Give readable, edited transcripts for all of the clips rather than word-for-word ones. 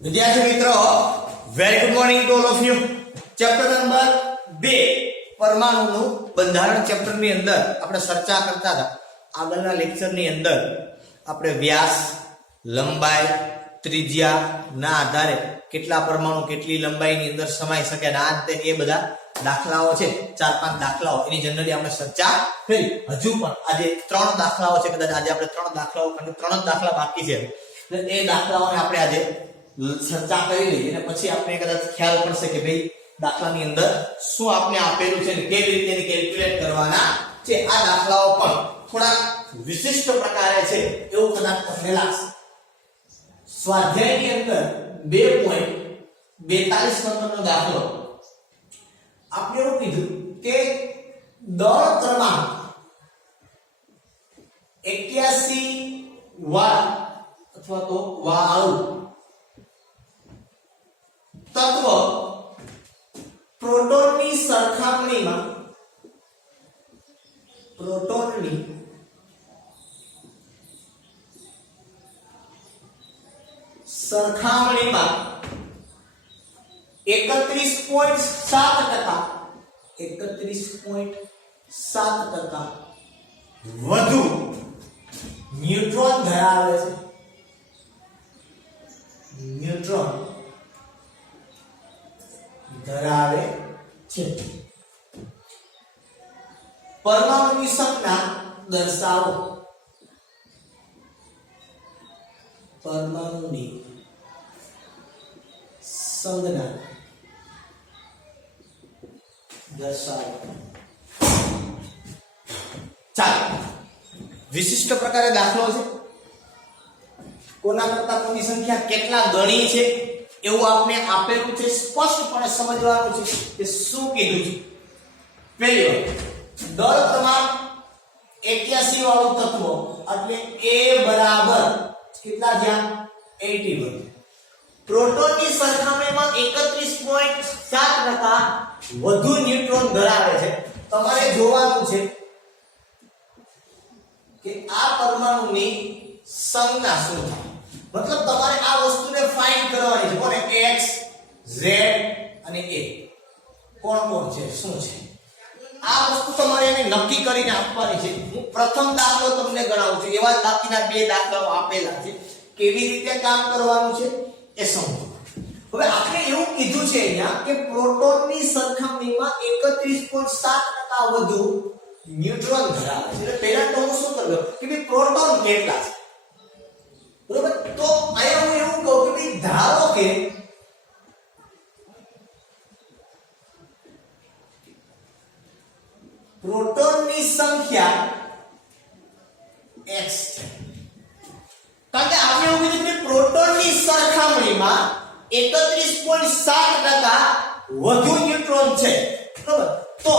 વિદ્યાર્થી મિત્રો, very good morning to all of you. Chapter number 2 પરમાણુનું બંધારણ ચેપ્ટર ની અંદર આપણે ચર્ચા કરતા હતા. આગળના લેક્ચર ની અંદર આપણે વ્યાસ, લંબાઈ, ત્રિજ્યા ના આધારે કેટલા પરમાણુ કેટલી લંબાઈની અંદર સમાઈ શકે અને આ તે એ બધા દાખલાઓ છે, 4-5 દાખલાઓ એની જનરલી આપણે ચર્ચા કરી. હજુ પણ આજે 3 દાખલાઓ છે, કદાચ આજે આપણે 3 દાખલાઓ, કારણ કે 3 જ દાખલા બાકી છે. એટલે એ દાખલાઓને આપણે આજે ચર્ચા કરી લઈએ અને પછી આપણે કદાચ ખ્યાલ પડશે કે ભાઈ દાખલાની અંદર શું આપણે આપેલું છે અને કેવી રીતે એને કેલ્ક્યુલેટ કરવાના છે. આ દાખલાઓ પણ થોડા વિશિષ્ટ પ્રકારે છે એવું કદાચ તમને લાગશે. સ્વાધ્યાયની અંદર 2.42 નંબરનો દાખલો આપણે એવું કીધું કે દળ ક્રમાંક 81 વાળા અથવા તો વાળું તત્વ પ્રોટોનની સરખામણીમાં સરખામણીમાં 31.7% વધુ ન્યુટ્રોન ધરાવે છે. ન્યુટ્રોન ધરાવે છે. પરમાણુની સંખ્યા દર્શાવો. પરમાણુની સંખ્યા દર્શાવો. ચાલો, વિશિષ્ટ પ્રકારે દાખલો છે. કોના કરતા કોની સંખ્યા કેટલા ગણી છે એવું આપણે આપેલું છે. સ્પષ્ટપણે સમજવાનું છે કે શું કીધું છે. પહેલી વાત, દળ ક્રમાંક 81 વાળું તત્વ એટલે A બરાબર કેટલા થયા? 81. પ્રોટોનની સરખામણીમાં 31.7% વધુ ન્યુટ્રોન ધરાવે છે. તમારે જોવાનું છે કે આ પરમાણુની સંજ્ઞા શું થાય. મતલબ તમારે આ વસ્તુને ફાઇન્ડ કરવાની છે. કોને? x, z અને a. કોણ કોણ છે, શું છે, આ વસ્તુ તમારે એને નક્કી કરીને આપવાની છે. હું પ્રથમ દાખલો તમને ગણાવું છું, એવા બાકીના 2 દાખલાઓ આપેલા છે. કેવી રીતે કામ કરવાનું છે એ સમજો. હવે આપણે એવું કીધું છે અહીંયા કે પ્રોટોનની સરખામણીમાં 31.7% વધુ ન્યુટ્રોન ધરાવે છે. એટલે પહેલા તો હું શું કરું કે ભાઈ પ્રોટોન કેટલા છે, બરોબર? તો અહીંયા હું એવું કહું કે ભાઈ ધારો કે પ્રોટોનની સંખ્યા x છે. કારણ કે આપણે એવું કીધું કે પ્રોટોનની સરખામણીમાં 31.7% વધુ ન્યુટ્રોન છે, બરોબર? તો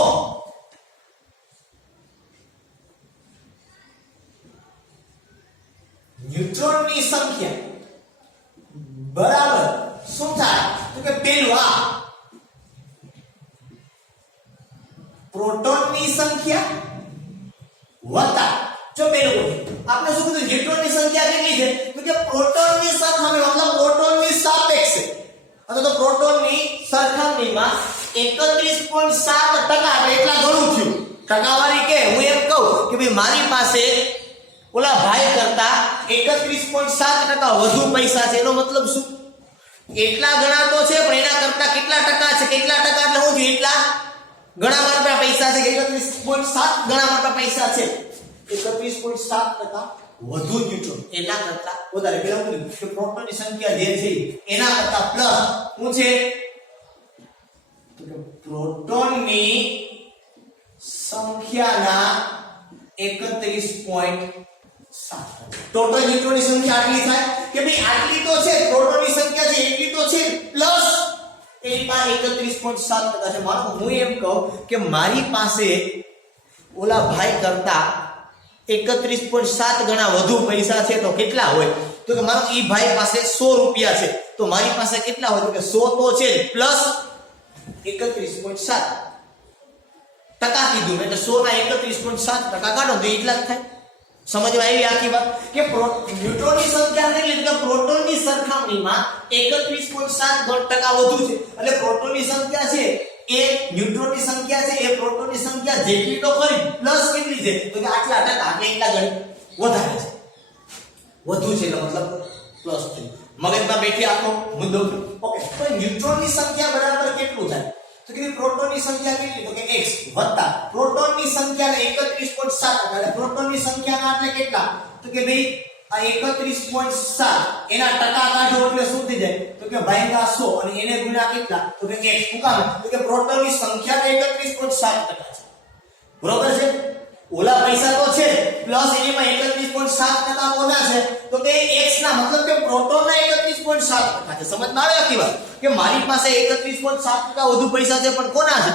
ન્યુટ્રોનની સંખ્યા બરાબર શું થાય? તો કે પેલું આ પ્રોટોનની સંખ્યા વત્તા, જો પેલું આપણે શું કીધું, ન્યુટ્રોનની સંખ્યા કેટલી છે? તો કે પ્રોટોનની સરખામણી મતલબ પ્રોટોનની સાપેક્ષે અથવા તો પ્રોટોનની સરખામણીમાં 31.7% એટલા ઘણું થયું. ટકાવારી કે હું એમ કહું કે ભાઈ મારી પાસે ઓલા ભાઈ કરતા 31.7% વધુ પૈસા છે. એનો મતલબ શું? એટલા ગણા તો છે પણ એના કરતા કેટલા ટકા છે? કેટલા ટકા એટલે હું એટલા ગણા મારા પૈસા છે કે 31.7 ગણા મારા પૈસા છે. 31.7% વધુ ન્યુટ્રોન એના કરતા વધારે. પેલા હું કે પ્રોટોનની સંખ્યા જે છે એના કરતા પ્લસ શું છે? તો કે પ્રોટોનની સંખ્યાના 31.7. ટોટલ ન્યુટ્રોનની સંખ્યા આટલી થાય કે ભાઈ આટલી તો છે, પ્રોટોનની સંખ્યા છે એટલી તો છે, પ્લસ એની પાસે 31.7% છે. મારો હું એમ કહું કે મારી પાસે ઓલા ભાઈ કરતા 31.7 ગણા વધુ પૈસા છે. તો કેટલા હોય? તો કે મારો ઈ ભાઈ પાસે 100 રૂપિયા છે, તો મારી પાસે કેટલા હોય? તો કે 100 તો છે પ્લસ 31.7% કીધું એટલે 100 ના 31.7% કાઢો તો એટલા જ થાય. સમજમાં આવી આખી વાત કે ન્યુટ્રોનની સંખ્યા કેટલી કે પ્રોટોનની સરખામણીમાં 31.7% વધુ છે એટલે પ્રોટોનની સંખ્યા છે એ ન્યુટ્રોનની સંખ્યા છે એ પ્રોટોનની સંખ્યા જેટલી તો ખરી પ્લસ કેટલી છે તો કે આટલા ટકા એટલે એટલા ગણી વધારે છે વધુ છે એટલે મતલબ પ્લસ છે મગજમાં બેઠી આખો મુદ્દો ઓકે તો ન્યુટ્રોનની સંખ્યા બરાબર કેટલું થાય તો કે પ્રોટોનની સંખ્યા કેટલી તો કે x વત્તા પ્રોટોનની સંખ્યાને 31.7 એટલે પ્રોટોનની સંખ્યાના આપણે કેટલા તો કે ભાઈ આ 31.7 એના ટકા કાઢો એટલે શું થઈ જાય તો કે ભાગ્યા 100 અને એને ગુણ્યા કેટલા તો કે x શું કામ તો કે પ્રોટોનની સંખ્યા 31.7% છે બરોબર છે ઓલા પૈસા તો છે પ્લસ એમાં 31.7% કોના છે તો કે x ના મતલબ કે પ્રોટોનના 31.7% છે સમજમાં આવે આખી વાત કે મારી પાસે 31.7% વધુ પૈસા છે પણ કોના છે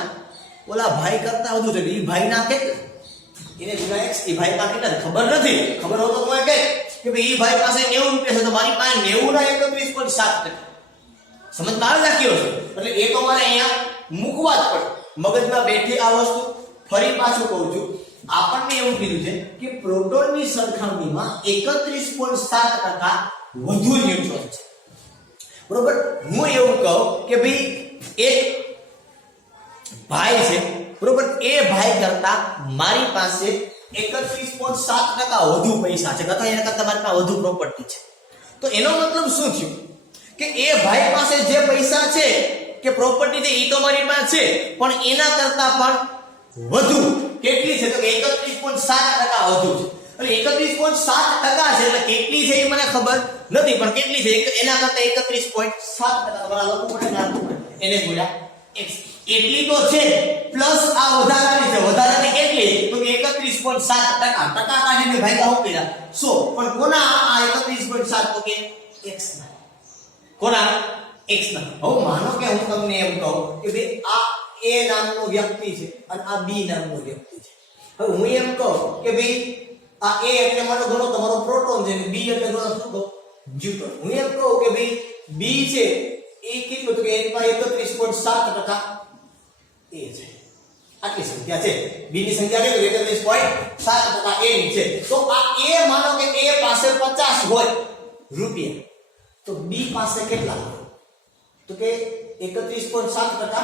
ઓલા ભાઈ કરતા વધુ છે ઈ ભાઈ ના કેટલા એને ગુણ્યા x ઈ ભાઈ ના કેટલા ખબર નથી ખબર હોતો તો કે ભાઈ ઈ ભાઈ પાસે 90 રૂપિયા છે તો મારી પાસે 90 ના 31.7% સમજમાં આવે આખી વાત એટલે એ તો મારે અહીંયા મૂકવા જ પડે મગજમાં બેઠી આ વસ્તુ ફરી પાછું કહું છું આપણને એવું કીધું છે કે પ્રોટોનની સરખામણીમાં 31.7% વધુ ન્યુટ્રોન છે બરોબર હું એવું કહું કે ભાઈ એક ભાઈ છે બરોબર એ ભાઈ કરતા મારી પાસે 31.7% વધુ પૈસા છે અથવા એના કરતા મારી પાસે વધુ પ્રોપર્ટી છે તો એનો મતલબ શું થયું કે એ ભાઈ પાસે જે પૈસા છે કે પ્રોપર્ટી છે એ તો મારી પાસે છે પણ એના કરતા પણ વધુ કેટલી છે તો કે 31.7% વધુ છે એટલે 31.7% છે એટલે કેટલી છે એ મને ખબર નથી પણ કેટલી છે એના કરતા 31.7% તમારા લખવું પડે ને લખવું પડે એને ગુણ્યા x એટલી તો છે પ્લસ આ વધારાની છે વધારાની કેટલી તો કે 31.7% ટકા કાઢીને ભાગ્યા હું કર્યા 100 પણ કોના આ 31.7 તો કે x ના કોના x ના હવે માનો કે હું તમને એમ કહું કે ભાઈ આ a નામનો વ્યક્તિ છે અને આ b નામનો વ્યક્તિ છે હવે હું એમ કહું કે ભાઈ આ a એટલે માનો ગણો તમારો પ્રોટોન છે અને b એટલે ગણો શું કહું ન્યુટ્રોન હું એમ કહું કે ભાઈ b છે એ કેટલું તો કે એની પાસે 31.7% a છે આટલી સંખ્યા છે b ની સંખ્યા કેટલી 31.7% a ની છે તો આ a માનો કે a પાસે 50 હોય રૂપિયા તો b પાસે કેટલા તો કે 31.7%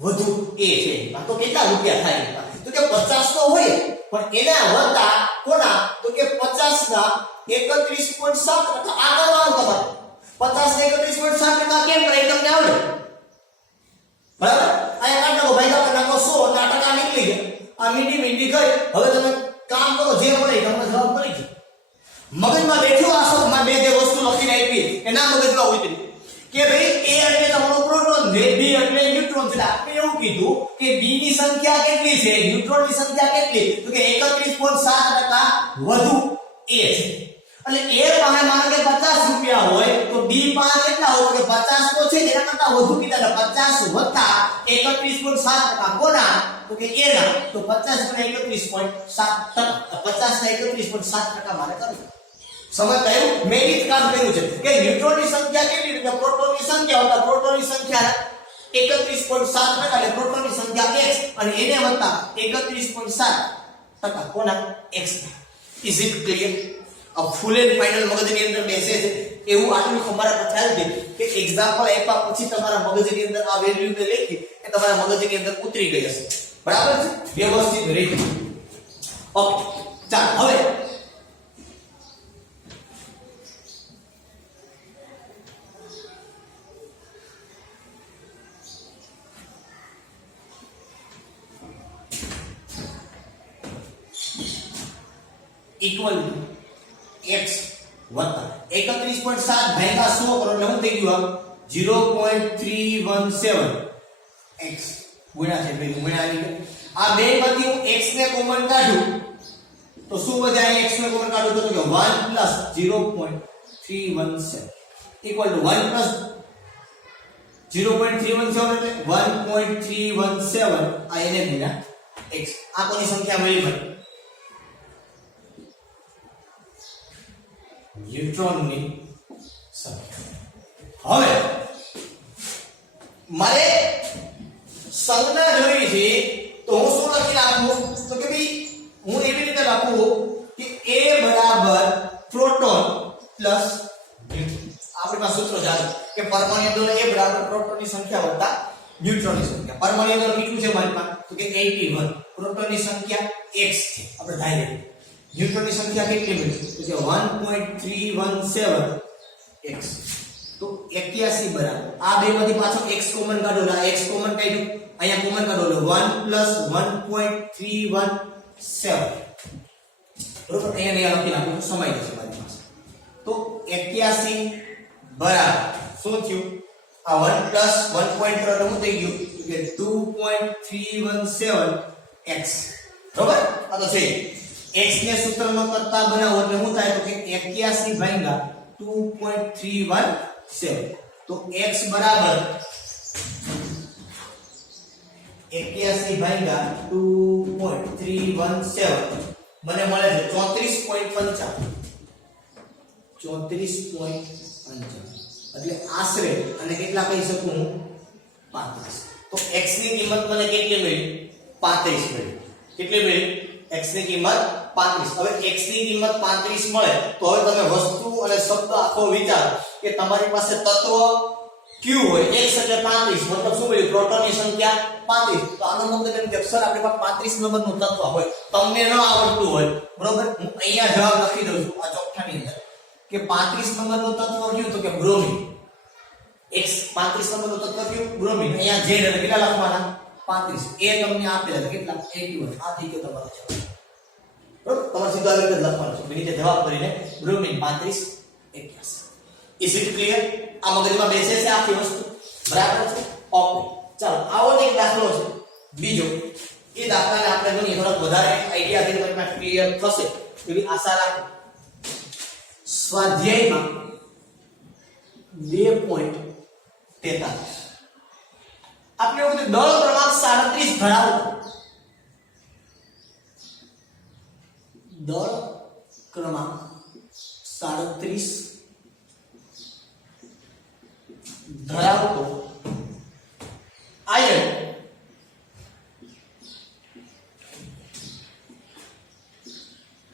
વધુ એ છે તો કેટલા રૂપિયા થાય તો કે 50 તો હોય પણ એના વત્તા કોના તો કે 50 ના 31.7% આ કરવાનું તમારે 50 ને 31.7% કેમ કરે તમને આવડે બરાબર આ કાઢો ભાઈ આપણે નાખો 100 ના ટકા નીકળી ગયા આ મીડી ગઈ હવે તમે કામ કરો જે મળે તમને જવાબ મળી જાય મગજમાં બેઠો આ શબ્દમાં બે જે વસ્તુ લખીને આપી એના મગજમાં ઉતરી કે ભાઈ a એટલે તમારો પ્રોટોન છે b એટલે ન્યુટ્રોન છે આપણે એવું કીધું કે b ની સંખ્યા કેટલી છે ન્યુટ્રોન ની સંખ્યા કેટલી તો કે 31.7% વધુ a છે એટલે a પાસે માનો કે 50 રૂપિયા હોય તો b પાસે કેટલા હોય કે 50 તો છે એના કરતા વધુ કીધા 50 વત્તા 31.7% કોના તો કે a ના તો 50 ગુણ્યા 31.7% 50 ના 31.7% મારે કરવું સમજ કયું મેં જ કામ કર્યું છે કે ન્યુટ્રોનની સંખ્યા કેટલી કે પ્રોટોનની સંખ્યા વત્તા પ્રોટોનની સંખ્યા 31.7% એટલે પ્રોટોનની સંખ્યા x અને એને વત્તા 31.7% કોના x is it clear a full and final મગજની અંદર બેસે છે એવું આટલું તમારા પર ખ્યાલ છે કે એક્ઝામ્પલ આપ્યા પછી તમારા મગજની અંદર આ વેલ્યુ ને લખી કે તમારા મગજની અંદર ઉતરી ગઈ હશે બરાબર છે વ્યવસ્થિત રીતે ઓકે ચાલ હવે इक्वल x वत्ता 31.7 भाग्या 100 करो એટલે શું થઈ ગયું આ 0.317 x ગુણ્યા છે ભાઈ ગુણ્યા આવી ગયો આ બે માંથી હું x ને કોમન કાઢું તો શું વધે આ x ને કોમન કાઢું તો કે 1 0.317 ઇક્વલ ટુ 1 0.317 એટલે 1.317 આ એને ગુણ્યા x આ કોની સંખ્યા મળી ભાઈ ન્યુટ્રોનની સંખ્યા હવે મારે સંજ્ઞા જોઈ છે તો હું શું લખી નાખું તો કે ભાઈ હું એવી રીતે લખું પ્રોટોન પ્લસ ન્યુટ્રોન. આપણી પાસે સૂત્ર જાણે કે પરમાણુ દળ એ બરાબર પ્રોટોનની સંખ્યા વત્તા ન્યુટ્રોનની સંખ્યા. પરમાણુ દળ કેટલું છે મારી પાસે? તો કે 81. પ્રોટોનની સંખ્યા x છે આપણે ધારીએ. ન્યુટ્રોનની સંખ્યા કેટલી મળી? તો કે 1.317 x. તો 81 બરાબર આ બે માંથી પાછો x કોમન કાઢો. આ x કોમન કાઢ્યું, અહીંયા કોમન કાઢો એટલે 1 + 1.317. બરોબર, અહીંયા લખી નાખું સમય જશે મારી પાસે. તો 81 બરાબર શું થયું? આ 1 + 1.3 શું થઈ ગયું? કે 2.317 x. બરોબર, આ તો છે x ને સૂત્રમાં કરતા બનાવો એટલે શું થાય? તો કે 81 ભાગ્યા 2.317. તો x બરાબર 81 ભાગ્યા 2.317 મને મળે છે 34.55. 34.55 એટલે આશરે અને કેટલા કહી શકું હું? 35. તો x ની કિંમત મને કેટલી મળી? 35 મળી. કેટલી મળી? x ની કિંમત 35. હવે x ની કિંમત 35 મળે તો હવે તમે વસ્તુ અને શબ્દ આખો વિચારો કે તમારી પાસે તત્વ q હોય, x એટલે 35 મતલબ શું મળ્યું? પ્રોટોનની સંખ્યા 35. તો આનો મતલબ એમ કે સર આપણી પાસે 35 નંબરનું તત્વ હોય, તમને ન આવડતું હોય, બરોબર, હું અહીંયા જવાબ લખી દઉં છું આ ચોકઠાની અંદર કે 35 નંબરનું તત્વ કયું? તો કે બ્રોમિન. x 35 નંબરનું તત્વ કયું? બ્રોમિન. અહીંયા z એટલે કેટલા લખવાના? 35. એ તમને આપેલા છે કેટલા? 81. આ થઈ ગયો તમારો જવાબ. બરોબર, તમારે સીધા આવી રીતે લખવાનું છે. નીચે જવાબ કરીને બ્રોમિન 35 81. Is it clear? આ મગજમાં બેસે છે આખી વસ્તુ? બરાબર છે? ઓકે, ચાલો આવો એક દાખલો છે બીજો. એ દાખલાને આપણે ગણીએ, થોડોક વધારે આઈડિયા થી તમને ક્લિયર થશે એવી આશા રાખું. સ્વાધ્યાયમાં 2.43 આપણે એવું કીધું દળ ક્રમાંક 37 ધરાવતો દળ ક્રમાંક 37 ધરાવતો આયન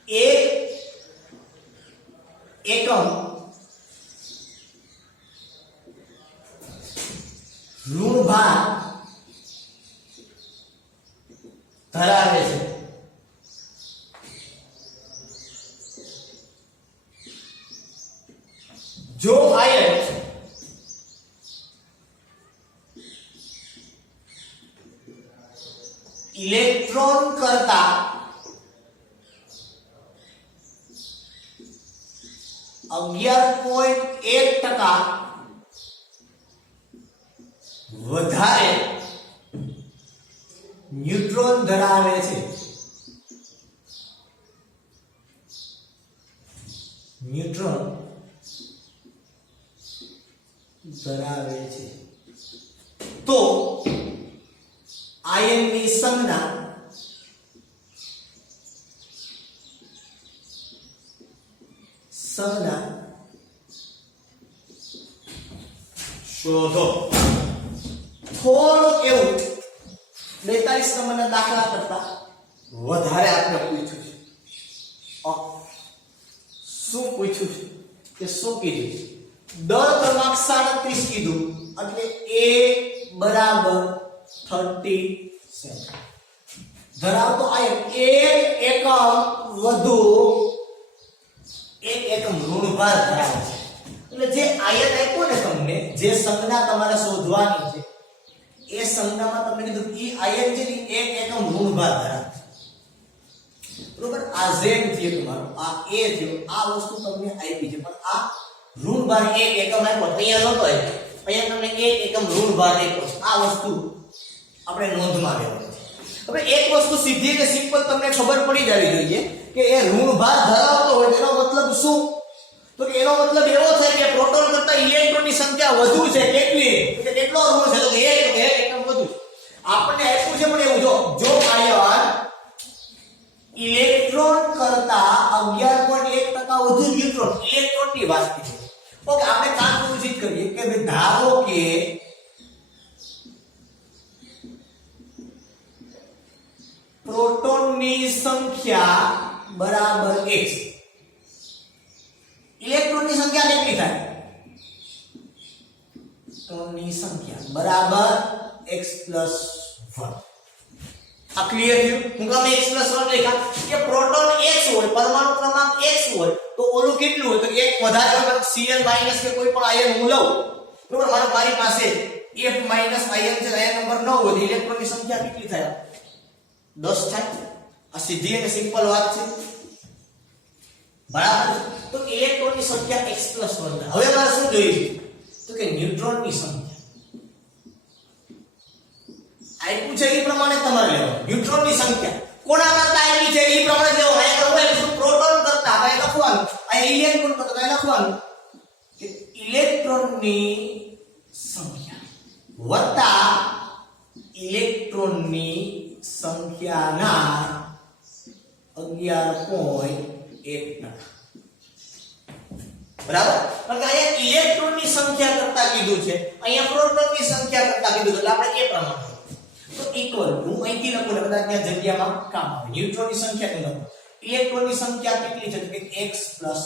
એક એકમ ઋણભાર ધરાવે છે. જો આયન ઇલેક્ટ્રોન કરતા .1% વધારે ન્યુટ્રોન ધરાવે છે. ન્યુટ્રોન ધરાવે છે તો આયનની સંજ્ઞા શોધો. થોડું એવું 42 નંબરના દાખલા કરતા વધારે આપણે પૂછ્યું છે. શું પૂછ્યું છે કે શું કીધું છે? દળ ક્રમાંક 37 કીધું એટલે a બરાબર 37 ધરાવતો આયન એક એકમ વધુ એક એકમ ઋણભાર ધરાવે છે. એટલે જે આયન આપ્યો ને તમને, જે સંજ્ઞા તમારે શોધવાની છે, એ સંજ્ઞામાં તમને કીધું ઈ આયન છે ને એક એકમ ઋણભાર ધરાવે છે. બરોબર, આ z થયો તમારો, આ a થયો, આ વસ્તુ તમને આપી છે, પણ આ ઋણભાર એક એકમ આપ્યો અહીંયા નતો આપ્યો, અહીંયા તમને એક એકમ ઋણભાર આપ્યો છે. આ વસ્તુ આપણે નોંધમાં લેવાની છે. હવે એક વસ્તુ સીધી કે સિમ્પલ તમને ખબર પડી જવી જોઈએ કે એ ઋણભાર ધરાવતો હોય તેનો મતલબ શું? તો કે એનો મતલબ એવો થાય કે પ્રોટોન કરતા ઇલેક્ટ્રોનની સંખ્યા વધુ છે. કેટલી? કે કેટલો ઋણ છે? તો કે એક એકમ વધુ. આપણને આપ્યું છે પણ એવું જો આયન ઇલેક્ટ્રોન કરતા 11.1% વધુ ન્યુટ્રોન ઇલેક્ટ્રોનની વાત છે. ઓકે, આપણે કામ સુનિશ્ચિત કરીએ કે ભાઈ ધારો કે પ્રોટોનની સંખ્યા બરાબર x, ઇલેક્ટ્રોનની સંખ્યા બરાબર x પ્લસ 1. આ ક્લિયર થયું? હું કામ x પ્લસ 1 લખ્યા કે પ્રોટોન x હોય, પરમાણુ ક્રમાંક x હોય તો ઓલું કેટલું હોય તો એક વધારે હોય તો Cl માઈનસ કે કોઈ પણ આયન હું લઉં, બરોબર, મારી પાસે F માઈનસ આયન છે, આયન નંબર 9 હોય તો ઇલેક્ટ્રોનની સંખ્યા કેટલી થાય? 10 થાય. આ સીધી અને સિમ્પલ વાત છે, બરાબર. તો ઇલેક્ટ્રોનની સંખ્યા x પ્લસ 1. હવે મારે શું જોઈએ તો કે ન્યુટ્રોનની સંખ્યા આપ્યું છે એ પ્રમાણે તમારે લેવાનું. ન્યુટ્રોનની સંખ્યા કોના કરતા આવી છે એ પ્રમાણે લેવો. અહીંયા કહું પ્રોટોન કરતા કઈ લખવાનું, અહીંયા ઇલેક્ટ્રોન કરતા કઈ લખવાનું કે ઇલેક્ટ્રોનની સંખ્યા વત્તા ઇલેક્ટ્રોનની સંખ્યાના 11.1%. બરાબર. કારણ કે અહીંયા ઇલેક્ટ્રોનની સંખ્યા કરતા કીધું છે, અહીંયા પ્રોટોનની સંખ્યા કરતા કીધું, એટલે આપણે એ પ્રમાણે તો ઇક્વલ ટુ અહીંથી લખો એટલે બધા ત્યાં જગ્યામાં કામ આવે. ન્યુટ્રોનની સંખ્યા લખો, ઇલેક્ટ્રોનની સંખ્યા કેટલી છે તો કે x પ્લસ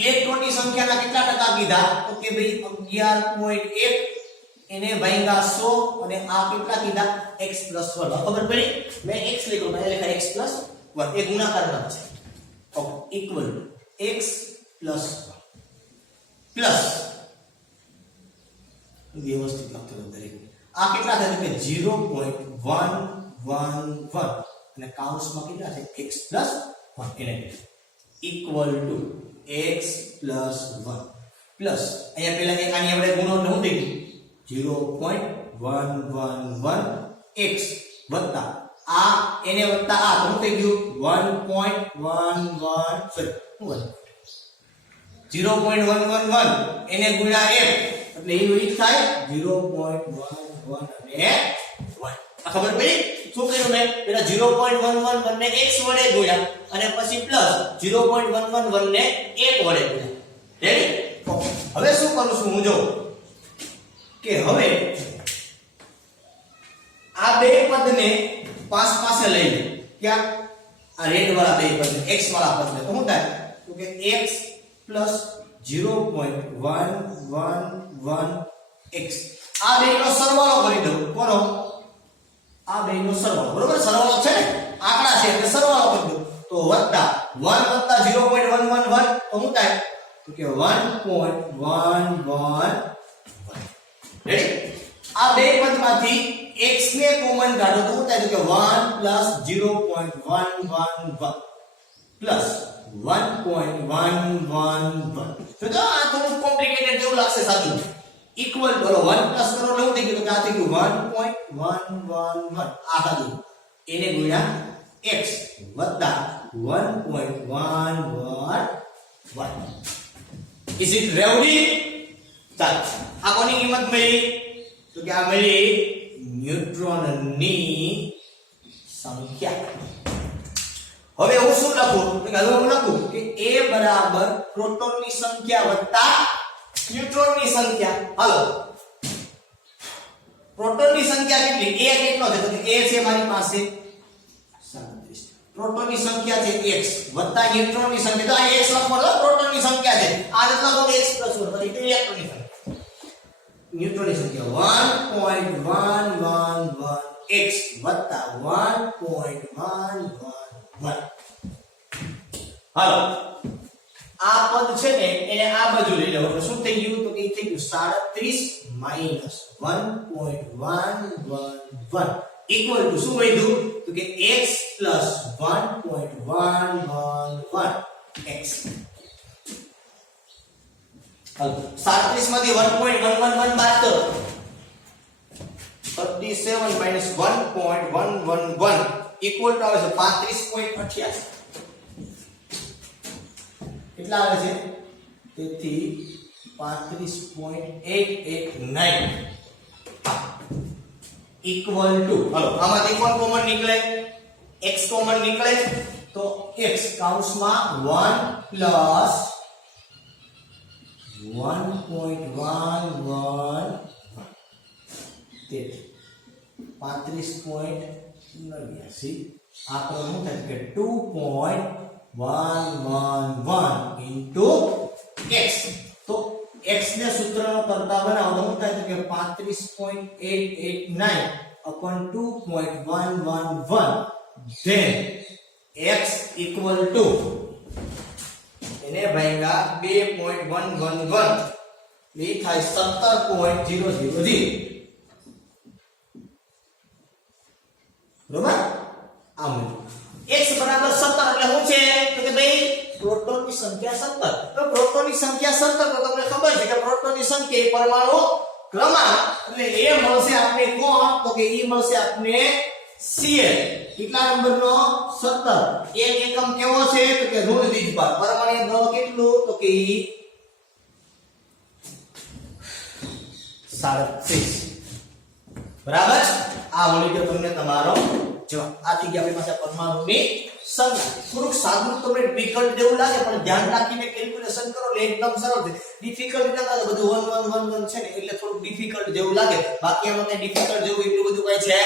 ઇલેક્ટ્રોનની સંખ્યાના કેટલા ટકા કીધા તો કે ભાઈ 11.1 એને ભાગ્યા 100 અને આ કેટલા કીધા x પ્લસ 1. ખબર પડી? મેં x લખ્યો, મેં લખ્યા x પ્લસ 1, એ ગુણાકારમાં છે. ઓકે, ઇક્વલ x પ્લસ વ્યવસ્થિત લખતો દરેક. આ કેટલા થાય કે 0.111 અને કૌંસમાં કેટલા છે x પ્લસ 1 એને equal to x plus 1 plus અહીંયા પહેલા એક આની આપણે ગુણો ન થઈ ગયું 0.111 x વત્તા આ એને વત્તા આ તો થઈ ગયું 1.11 સોરી 0.111 એને ગુણ્યા f એટલે એ એક થાય 0.11 અને 1. આ ખબર પડી? શું કર્યું મેં? પેલા 0.111 ને x વડે ગુણ્યા અને પછી પ્લસ 0.111 ને 1 વડે ગુણ્યા. રેડી? ઓકે. હવે શું કરું છું હું જો કે હવે આ બે પદને પાસે લઈ લે. ક્યાં? આ રેડ વાળા બે પદ x વાળા પદને તો શું થાય તો કે x પ્લસ 0.111x આ બેનો સરવાળો કરી દઉં. કોનો? આ બેનો સરવાળો, બરોબર? સરવાળો છે ને, આંકડા છે એટલે સરવાળો કરી દઉં તો વત્તા 1 વત્તા 0.111 તો શું થાય તો કે 1.111. રેડી? આ બે પદમાંથી x ને કોમન કાઢો તો શું થાય તો કે 1 પ્લસ 0.111 પ્લસ 1.111. તો આ થોડું કોમ્પ્લિકેટેડ જેવું લાગશે, સાચું? ઇક્વલ ટુ 1 પ્લસ કરો એટલે શું થઈ ગયું તો કે આ થઈ ગયું 1.111 આ સાચું. એને ગુણ્યા x વત્તા 1.111. ઇઝ ઇટ રેવડી? ચાલો, આ કોની કિંમત મળી તો કે આ મળી ન્યુટ્રોનની સંખ્યા. હવે હું શું લખું તો કે હવે હું લખું કે a બરાબર પ્રોટોનની સંખ્યા વત્તા ન્યુટ્રોનની સંખ્યા. હાલો, પ્રોટોનની સંખ્યા કેટલી? a કેટલો છે તો કે a છે મારી પાસે 37. પ્રોટોનની સંખ્યા છે x વત્તા ન્યુટ્રોનની સંખ્યા. તો આ x લખવાનો, પ્રોટોનની સંખ્યા છે આ લખો x પ્લસ 1 પછી ઇલેક્ટ્રોનની સંખ્યા. ન્યુટ્રોનની સંખ્યા 1.111x વત્તા 1.111. હાલો, આ પદ છે ને એને આ બાજુ લઈ લેવો તો શું થઈ ગયું તો કે થઈ ગયું 37 માઈનસ 1.111 ઇક્વલ ટુ શું વધ્યું તો કે x પ્લસ 1.111x. હાલો, 37 માંથી 1.111 બાદ કરો 37 માઈનસ 1.111 ઇક્વલ ટુ આવે છે 35.88. કેટલા આવે છે? તેથી 35.889 ઇક્વલ ટુ, હાલો આમાંથી કોણ કોમન નીકળે? x કોમન નીકળે તો x કૌંસમાં 1 પ્લસ 1.111 તેથી 35.89 આપણો શું થાય કે 2.111 into x. તો x ને સૂત્રનો કરતા બનાવો તો શું થાય તો કે 35.889 upon 2.111 then x equal to એને ભાગ્યા 2.111 એ થાય 17.000 બરોબર આ મુજબ x બરાબર 17 એટલે શું છે તો કે ભાઈ પ્રોટોનની સંખ્યા 17 તો પ્રોટોનની સંખ્યા 17 તો તમને ખબર છે કે પ્રોટોનની સંખ્યા એ પરમાણુ ક્રમાંક એટલે એ મળશે આપણે કોણ તો કે એ મળશે આપણે Cl કેટલા નંબરનો 17 એક એકમ કેવો છે તો કે ઋણ વીજભાર પરમાણુ દળ કેટલું તો કે 37 બરાબર આ મળી ગયો તમને તમારો જવાબ આ થઈ ગયા આપણી પાસે પરમાણુની સંખ્યા થોડુંક સાદું તમને ડિફિકલ્ટ જેવું લાગે પણ ધ્યાન રાખીને કેલ્ક્યુલેશન કરો એટલે એકદમ સરળ છે ડિફિકલ્ટ એટલે બધું 1 1 1 1 છે ને એટલે થોડુંક ડિફિકલ્ટ જેવું લાગે બાકી આમાં કઈ ડિફિકલ્ટ જેવું એટલું બધું કઈ છે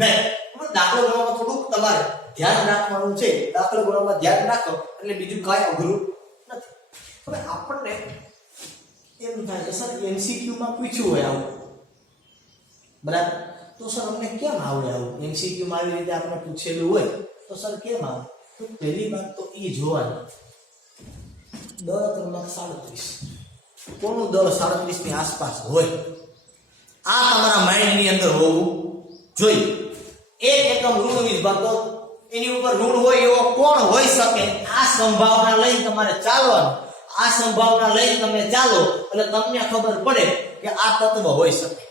નહીં પણ દાખલો ગણવામાં થોડુંક તમારે ધ્યાન રાખવાનું છે દાખલો ગણવામાં ધ્યાન રાખો એટલે બીજું કાંઈ અઘરું નથી હવે આપણને એમ થાય સર એમસીક્યુ માં પૂછ્યું હોય આવું બરાબર તો સર અમને કેમ આવડે આવું એમસીક્યુ માં આવી રીતે આપણે પૂછેલું હોય તો સર કેમ આવે તો પહેલી વાત તો એ જોવાની દળ ક્રમાંક 37 કોનું દળ 37 ની આસપાસ હોય આ તમારા માઇન્ડ ની અંદર હોવું જોઈએ એક એકમ ઋણ વીજભાર તો એની ઉપર ઋણ હોય એવો કોણ હોઈ શકે આ સંભાવના લઈને તમારે ચાલવાનું આ સંભાવના લઈને તમે ચાલો એટલે તમને ખબર પડે કે આ તત્વ હોઈ શકે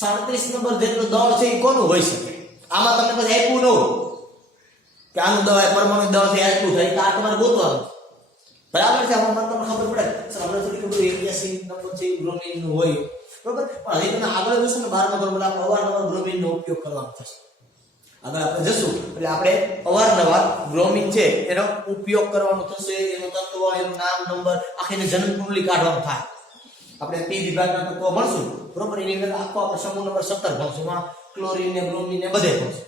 37 નંબર જેટલું દળ છે એ કોનું હોઈ શકે આમાં તમને પછી આપ્યું ન હોય કે આનું દળ પરમાણુ દળ છે આટલું થાય તો આ તમારે ગોતવાનું બરાબર છે આમાં તમને ખબર પડે સર આપણે થોડી ખબર 81 નંબર છે બ્રોમિન નું હોય બરાબર પણ હજી તમે આગળ જશો ને 12 નંબર આપણે અવારનવાર બ્રોમિન નો ઉપયોગ કરવાનો થશે આગળ આપણે જશું એટલે આપણે અવારનવાર બ્રોમિન છે એનો ઉપયોગ કરવાનો થશે એનો તત્વ એનું નામ નંબર આખીને જન્મ કુંડલી કાઢવાનું થાય આપણે પી વિભાગના તત્વો ભણશું બરોબર એની અંદર આખો આપણે સમૂહ નંબર 17 ભણશું માં ક્લોરીન ને બ્રોમિન ને બધે ભણશું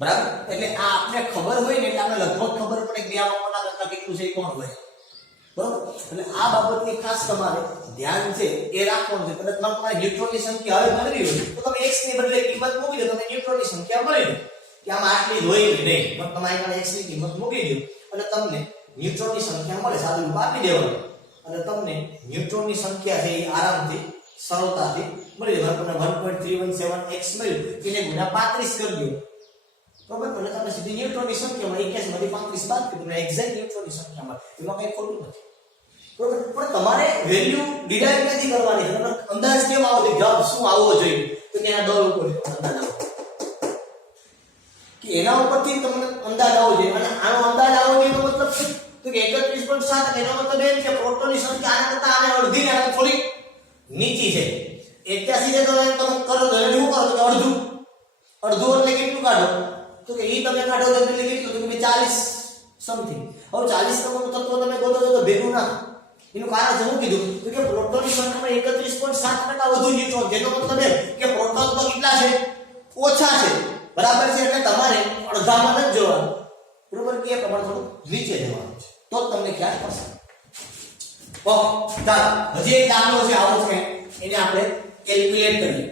બરાબર એટલે આ આપણે ખબર હોય ને એટલે આપણે લગભગ ખબર પડે કે આમાં કોના કરતા કેટલું છે એ કોણ હોય બરોબર એટલે આ બાબતની ખાસ તમારે ધ્યાન છે એ રાખવાનું છે કદાચ તમારે ન્યુટ્રોનની સંખ્યા હવે મળી હોય તો તમે x ની બદલે કિંમત મૂકી દો તમે ન્યુટ્રોનની સંખ્યા મળી કે આમાં આટલી જ હોય નહીં પણ તમારે અહીંયા x ની કિંમત મૂકી દો એટલે તમને ન્યુટ્રોનની સંખ્યા મળે સાદું રૂપ આપી દેવાનું અને તમને ન્યુટ્રોનની સંખ્યા છે એ આરામથી સરળતાથી મળી જાય તમને 1.317x મળ્યું એને ગુણ્યા 35 કરી દો બરાબર એટલે તમને સીધી ન્યુટ્રોનની સંખ્યા મળે 21 માંથી 35 બાદ કરી તમને એક્ઝેક્ટ ન્યુટ્રોનની સંખ્યા મળે એમાં કઈ ખોટું નથી બરાબર પણ તમારે વેલ્યુ ડિરાઈવ નથી કરવાની તમને અંદાજ કેમ આવો જોઈએ જવાબ શું આવવો જોઈએ તો કે એના દળ ઉપર અંદાજ આવો કે એના ઉપરથી તમને અંદાજ આવવો જોઈએ અને આનો અંદાજ આવવો જોઈએ એનો મતલબ શું તો કે 31.7 એનો મતલબ એમ કે પ્રોટોનની સંખ્યા આના કરતા આને અડધી ને આને થોડી નીચી છે 81 છે તો તમે કરો તો એને શું કરો તો અડધું એટલે કેટલું કાઢો તો કે ઈ તમે કાઢો તો એટલે કેટલું તો કે 40 સમથિંગ હવે 40 નંબરનું તત્વ તમે ગોતો તો ભેગું ના એનું કારણ શું કીધું તો કે પ્રોટોનની સંખ્યામાં 31.7% વધુ ન્યુટ્રોન જેનો મતલબ એમ કે પ્રોટોન તો કેટલા છે ઓછા છે બરાબર છે એટલે તમારે અડધામાં જ જોવાનું બરોબર કે પ્રમાણ થોડું નીચે જવાનું છે તો તમને ખ્યાલ પડશે ઓકે ચાલો હજી એક દાખલો છે આવો છે એને આપણે કેલ્ક્યુલેટ કરીએ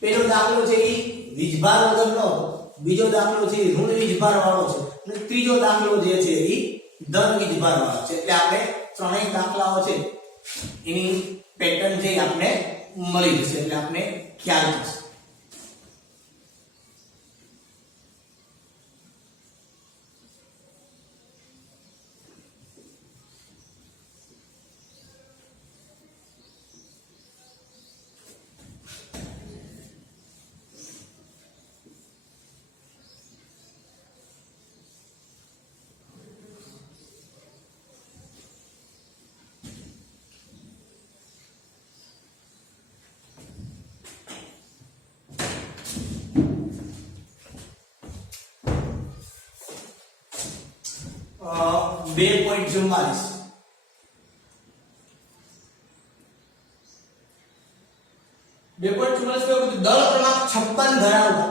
પહેલો દાખલો છે એ વીજભાર વગરનો બીજો દાખલો છે એ ઋણ વીજભાર વાળો છે અને ત્રીજો દાખલો જે છે એ ધન વીજભાર વાળો છે એટલે આપણે ત્રણેય દાખલાઓ છે એની પેટર્ન છે આપણે મળી જશે એટલે આપણે ખ્યાલ થશે બે પોઈન્ટ 44 દળ ક્રમાંક 56 ધરાવતા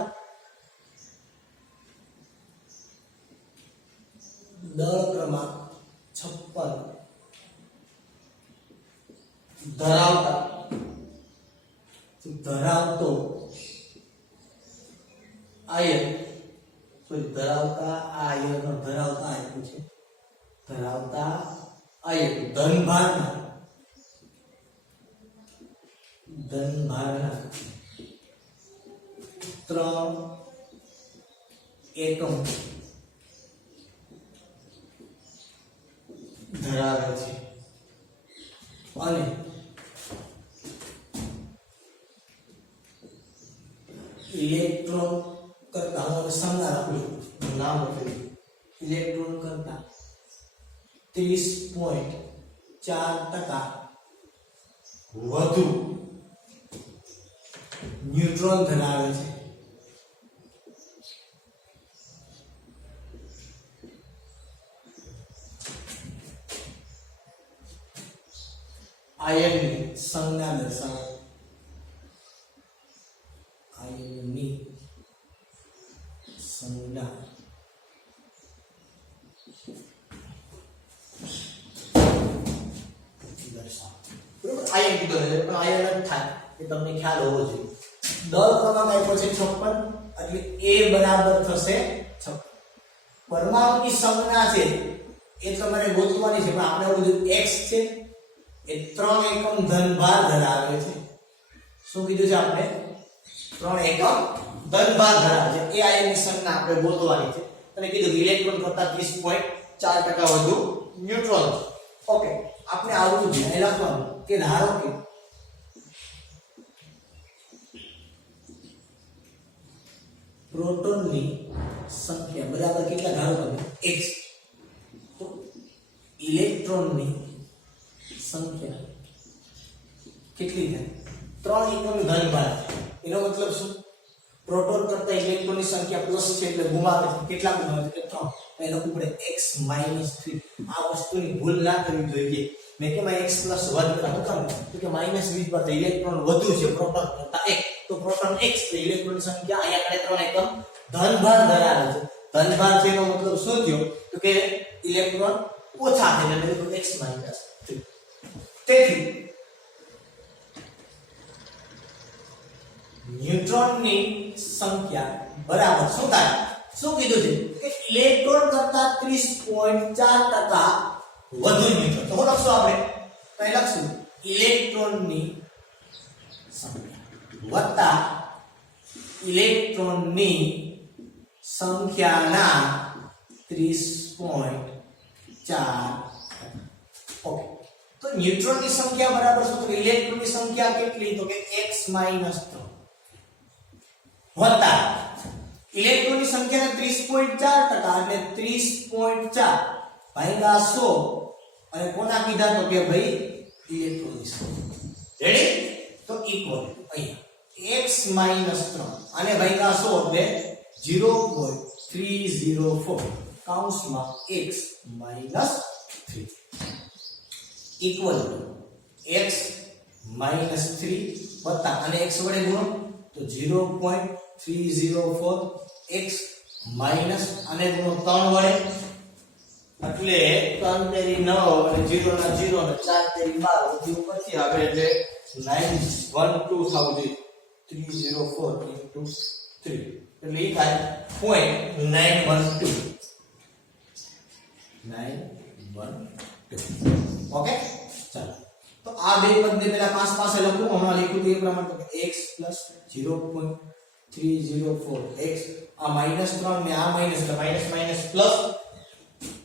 દળ ક્રમાંક 56 ધરાવતો આયન, ધરાવતા આયન છે, ધરાવતા આયન ધનભારના 3 એકમ ધરાવે છે અને ઇલેક્ટ્રોન કરતા સંજ્ઞા રાખું નામ લખેલું ઇલેક્ટ્રોન કરતા 30.4% વધુ ન્યુટ્રોન ધરાવે છે. આયનની સંજ્ઞા દર્શાવો. આયનની સંજ્ઞા દર્શાવો. બરોબર, આયન કીધો છે પણ આયન જ થાય એ તમને ખ્યાલ હોવો જોઈએ. દળ ક્રમાંક આપ્યો છે 56 એટલે A બરાબર થશે 56. પરમાણુની સંજ્ઞા છે એ તમારે ગોતવાની છે, પણ આપણે બધું x છે એ 3 એકમ ધનભાર ધરાવે છે. શું કીધું છે આપણે? 3 એકમ ધનભાર ધરાવે છે. એ આયનની સંજ્ઞા આપણે ગોતવાની છે અને કીધું કે ઇલેક્ટ્રોન કરતા 30.4% વધુ ન્યુટ્રોન. ઓકે, આપણે આવું ધ્યાન રાખવાનું કે ધારો કે પ્રોટોનની સંખ્યા બરાબર કેટલા ધારો તમે x, તો ઇલેક્ટ્રોનની સંખ્યા કેટલી થાય? 3 એકમ ધનભાર. એનો મતલબ શું? પ્રોટોન કરતા ઇલેક્ટ્રોનની સંખ્યા પ્લસ છે એટલે ગુમાવે છે. કેટલા ગુમાવે છે? 3. એનો ઉપર x - 3. આ વસ્તુની ભૂલ ના કરવી જોઈએ. મેં કે x + 1 હતા ને તો કે -20 પર ઇલેક્ટ્રોન વધુ છે પ્રોટોન કરતા 1, તો પ્રોટોન x છે, ઇલેક્ટ્રોનની સંખ્યા અહીંયા આપણે 3 એકમ ધનભાર ધરાવે છે. ધનભાર છે એનો મતલબ શું થયો? તો કે ઇલેક્ટ્રોન ઓછા છે એટલે x - 3. તેથી ન્યુટ્રોનની સંખ્યા બરાબર શું થાય? શું કીધું છે કે ઇલેક્ટ્રોન કરતા 30.4% વધુ ન્યુટ્રોન. તો શું લખશું આપણે? કઈ લખશું? ઇલેક્ટ્રોનની સંખ્યા વત્તા ઇલેક્ટ્રોનની સંખ્યાના 30.4%. ઓકે, તો ન્યુટ્રોનની સંખ્યા બરાબર શું? તો ઇલેક્ટ્રોનની સંખ્યા કેટલી? તો કે x - 3 વત્તા ઇલેક્ટ્રોનની સંખ્યાના 30.4% એટલે 30.4 ભાગ્યા 100 અને કોના કીધા? તો કે ભાઈ ઇલેક્ટ્રોનની સંખ્યા. રેડી? તો ઇક્વલ અહીંયા x - 3 અને ભાગ્યા 100 એટલે 0.304 કૌંસમાં x - 3 ઇક્વલ x - 3 વત્તા અને x વડે ગુણો તો 0.304 x માઈનસ અને ગુણો 3 વડે એટલે 3 તેરી 9 અને 0 ના 0 અને 4 તેરી 12 વધુ ઉપરથી આવે એટલે 912,304 into 3 એટલે એ થાય 0.912. ઓકે, ચાલો તો આ બે પદને પેલા પાસ પાસે લખું. હમણાં લખ્યું તે પ્રમાણે તો x plus 0.304 x આ -3 ને આ માઈનસ એટલે માઈનસ માઈનસ પ્લસ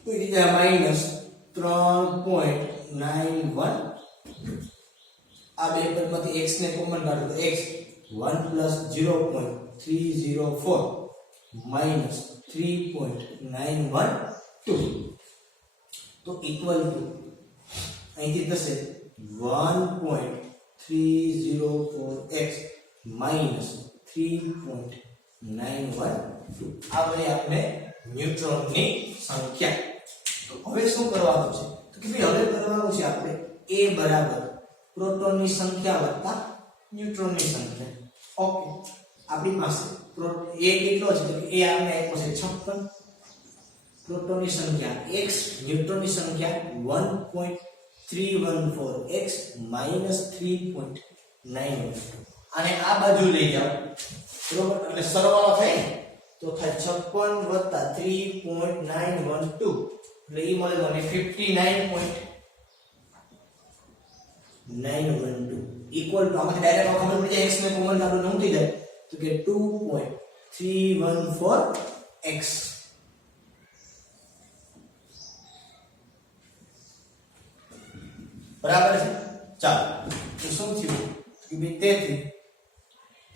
તો એ રીતે માઈનસ 3.91. આ બે પદમાંથી x ને કોમન કાઢો તો x 1 plus 0.304 minus 3.912 તો ઇક્વલ ટુ અહીંથી થશે 1.304x minus 3.912. આ બધી આપણે ન્યુટ્રોનની સંખ્યા. તો હવે શું કરવાનું છે? તો કે ભાઈ હવે કરવાનું છે આપણે a બરાબર પ્રોટોનની સંખ્યા વત્તા ન્યુટ્રોનની સંખ્યા. ઓકે, આપણી પાસે a કેટલો છે? તો કે a આપણે આપ્યો છે 56 પ્રોટોનની સંખ્યા x, ન્યુટ્રોનની સંખ્યા 1.314, x -3.912. અને આ બાજુ લઈ જાઓ બરોબર, એટલે સરવાળો થાય તો થાય 56 + 3.912, એટલે ઈ મળે મને 59.912 ઇક્વલ ટુ, આમાંથી ડાયરેક્ટ ખબર પડી જાય x ને કોમન આપણે નોંધી જાય તો કે 2.314x. બરાબર છે. ચાલો તો શું થયું કે બે તેથી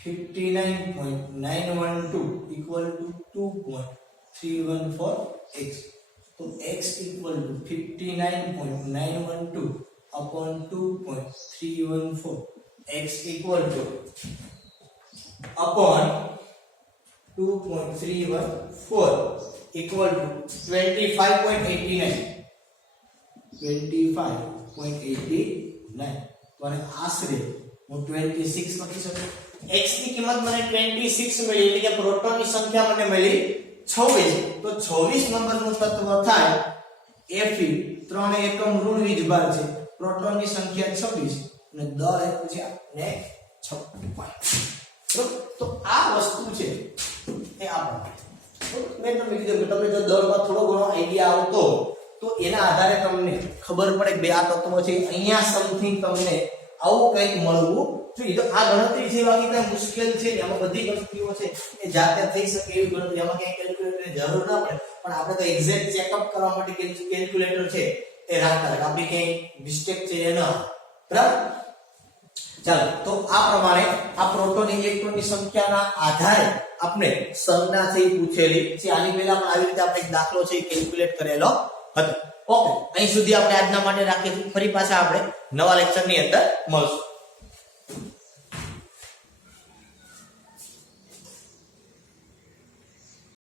59.912 ઇક્વલ ટુ 2.314x. તો x equal to 59.912 upon 2.314, x equal to upon 2.314 equal to 25.89. 25.89. તો આને આશરે હું 26 લખી શકું. x ની કિંમત મને 26 મળી, એટલે કે પ્રોટોનની સંખ્યા મને મળી 26. તો 26 નંબરનું તત્વ થાય Fe. 3 એકમ ઋણ વીજભાર છે, પ્રોટોનની સંખ્યા 26 અને દર એટલું છે આપણે 56. તો આ વસ્તુ છે એ આપણે મેં તમને કીધું કે તમને જો દરમાં થોડો ઘણો આઈડિયા આવતો તો એના આધારે તમને ખબર પડે કે બે આ તત્વો છે, અહીંયા સમથિંગ તમને આવું કંઈક મળવું જોઈએ. તો આ ગણતરી છે બાકી કઈ મુશ્કેલ છે, એમાં બધી ગણતરીઓ છે એ જાતે થઈ શકે એવી ગણતરી, એમાં કઈ કેલ્ક્યુલેટરની જરૂર ના પડે. પણ આપણે તો એક્ઝેક્ટ ચેકઅપ કરવા માટે કેલ્ક્યુલેટર છે એ રાખતા આપણી કઈ મિસ્ટેક છે એ ના. બરાબર. ચાલો તો આ પ્રમાણે આ પ્રોટોન ઇલેક્ટ્રોનની સંખ્યાના આધારે આપણે સંજ્ઞા થઈ પૂછેલી છે. આની પહેલા પણ આવી રીતે આપણે એક દાખલો છે કેલ્ક્યુલેટ કરેલો હતો. ઓકે, અહીં સુધી આપણે આજના માટે રાખીએ છીએ. ફરી પાછા આપણે નવા લેક્ચરની અંદર મળશું.